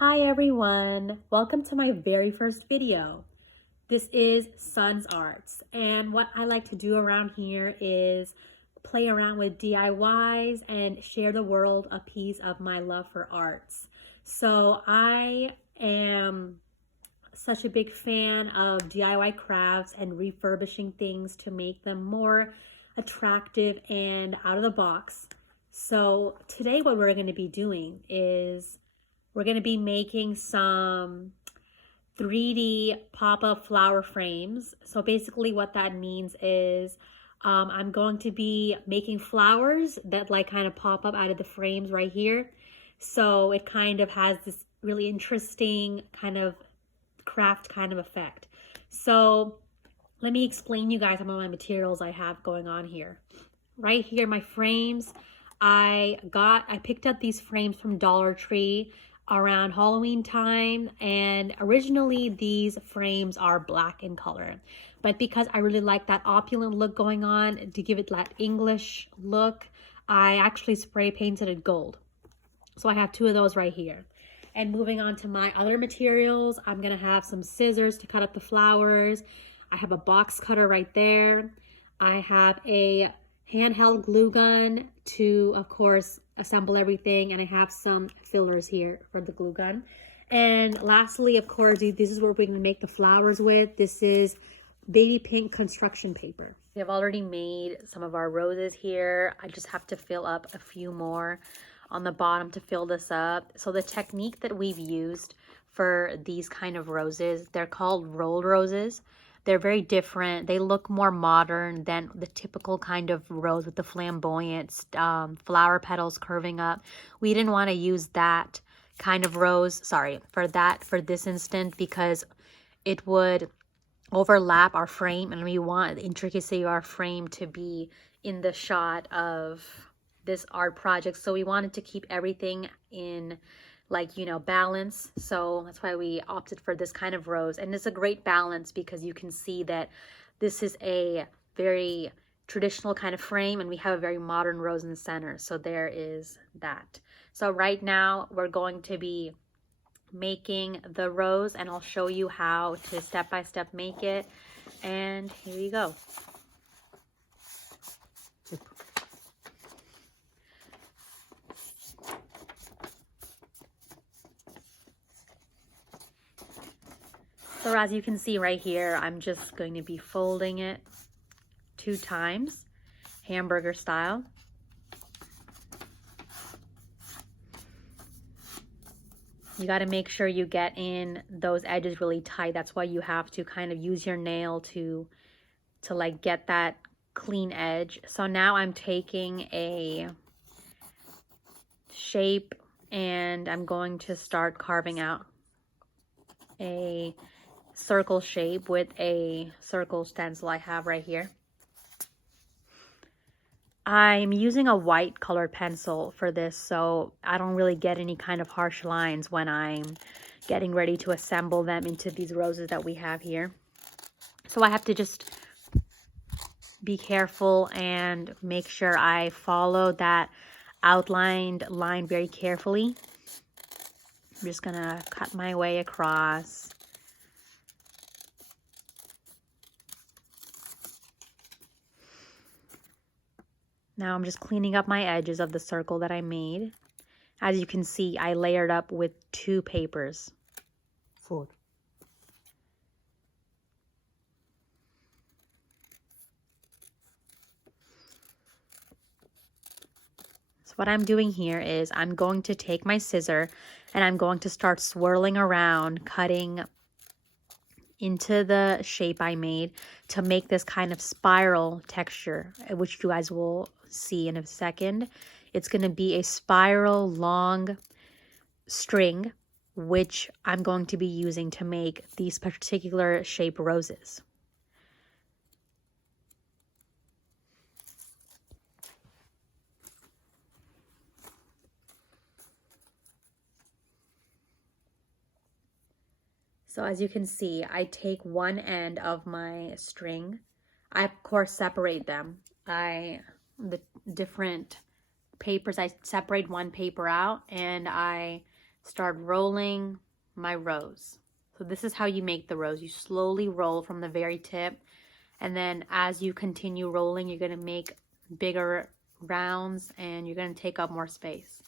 Hi everyone, welcome to my very first video. This is Sun's Arts, and what I like to do around here is play around with DIYs and share the world a piece of my love for arts. So I am such a big fan of DIY crafts and refurbishing things to make them more attractive and out of the box. So today what we're going to be doing is we're going to be making some 3D pop-up flower frames. So basically what that means is I'm going to be making flowers that like kind of pop up out of the frames right here. So it kind of has this really interesting kind of craft kind of effect. So let me explain you guys some of my materials I have going on here. Right here, my frames, I picked up these frames from Dollar Tree around Halloween time, and originally these frames are black in color, but because I really like that opulent look going on, to give it that English look, I actually spray painted it gold. So I have two of those right here. And moving on to my other materials, I'm gonna have some scissors to cut up the flowers. I have a box cutter right there. I have a handheld glue gun to, of course, assemble everything, and I have some fillers here for the glue gun. And lastly, of course, this is what we're going to make the flowers with. This is baby pink construction paper. We have already made some of our roses here. I just have to fill up a few more on the bottom to fill this up. So the technique that we've used for these kind of roses, they're called rolled roses. They're very different. They look more modern than the typical kind of rose with the flamboyant flower petals curving up. We didn't want to use that kind of rose, for this instant, because it would overlap our frame, and we want the intricacy of our frame to be in the shot of this art project. So we wanted to keep everything in balance. So that's why we opted for this kind of rose. And it's a great balance because you can see that this is a very traditional kind of frame and we have a very modern rose in the center. So there is that. So right now we're going to be making the rose, and I'll show you how to step by step make it. And here you go. So as you can see right here, I'm just going to be folding it 2 times, hamburger style. You got to make sure you get in those edges really tight. That's why you have to kind of use your nail to like get that clean edge. So now I'm taking a shape and I'm going to start carving out a circle shape with a circle stencil I have right here. I'm using a white colored pencil for this, so I don't really get any kind of harsh lines when I'm getting ready to assemble them into these roses that we have here. So I have to just be careful and make sure I follow that outlined line very carefully. I'm just gonna cut my way across. Now I'm just cleaning up my edges of the circle that I made. As you can see, I layered up with 2 papers. 4. So what I'm doing here is I'm going to take my scissor and I'm going to start swirling around, cutting into the shape I made to make this kind of spiral texture, which you guys will see in a second. It's going to be a spiral long string, which I'm going to be using to make these particular shape roses. So as you can see, I take one end of my string. I, of course, separate them. The different papers, I separate one paper out and I start rolling my rose. So this is how you make the rose. You slowly roll from the very tip, and then as you continue rolling, you're going to make bigger rounds and you're going to take up more space.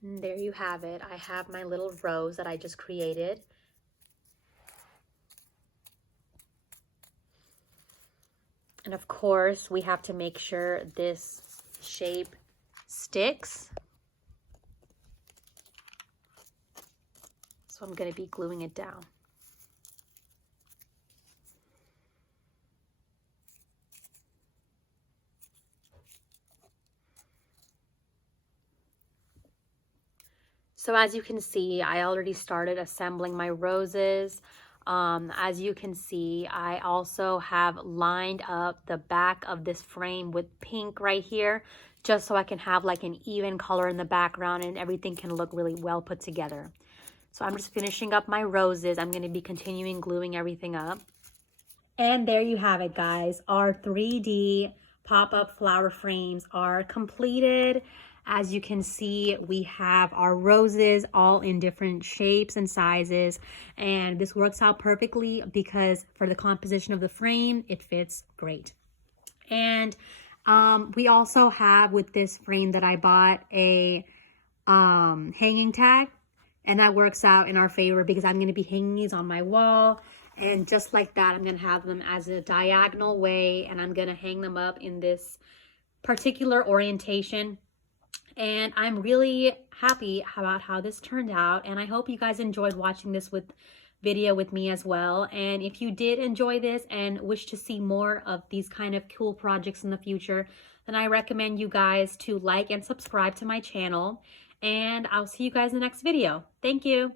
And there you have it. I have my little rose that I just created. And of course, we have to make sure this shape sticks. So I'm going to be gluing it down. So as you can see, I already started assembling my roses. As you can see, I also have lined up the back of this frame with pink right here, just so I can have like an even color in the background and everything can look really well put together. So I'm just finishing up my roses. I'm going to be continuing gluing everything up. And there you have it, guys. Our 3D pop-up flower frames are completed. As you can see, we have our roses all in different shapes and sizes, and this works out perfectly because for the composition of the frame, it fits great. And we also have, with this frame that I bought, a hanging tag, and that works out in our favor because I'm going to be hanging these on my wall. And just like that, I'm going to have them as a diagonal way, and I'm going to hang them up in this particular orientation. And I'm really happy about how this turned out, and I hope you guys enjoyed watching this video with me as well. And if you did enjoy this and wish to see more of these kind of cool projects in the future, then I recommend you guys to like and subscribe to my channel, and I'll see you guys in the next video. Thank you.